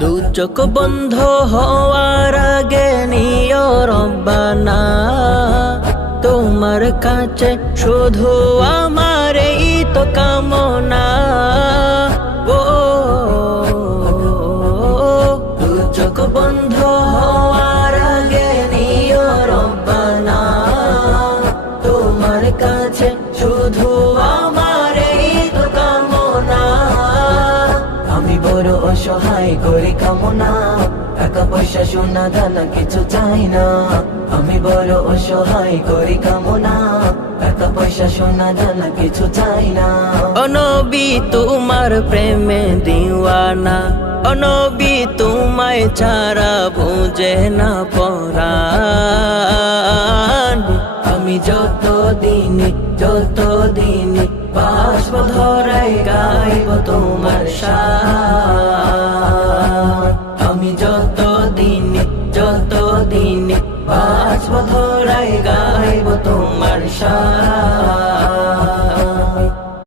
দু চোখ বন্ধ হওয়ার আগে নিও রব্বানা, তোমার কাছে শুধু আমার এই তো কামনা। ও দু চোখ বন্ধ হওয়ার আগে নিও রব্বানা, তোমার কাছে শুধু আমার এই তো কামনা। আমি বড় অসহায় করি কামনা, টাকা পয়সা সোনা দানা কিছু চাই না। আমি বড় অসহায় করি কামনা, টাকা পয়সা সোনা দানা কিছু চাই না। ও নবী তোমার প্রেমে দিওয়ানা, ও নবী তোমায় ছাড়া বুঝে না পরাণ। আমি যতদিন বাসব ধরাই গাইব তোমার শান। আমি যতদিন বাসব ধরাই গাইব তোমার শান।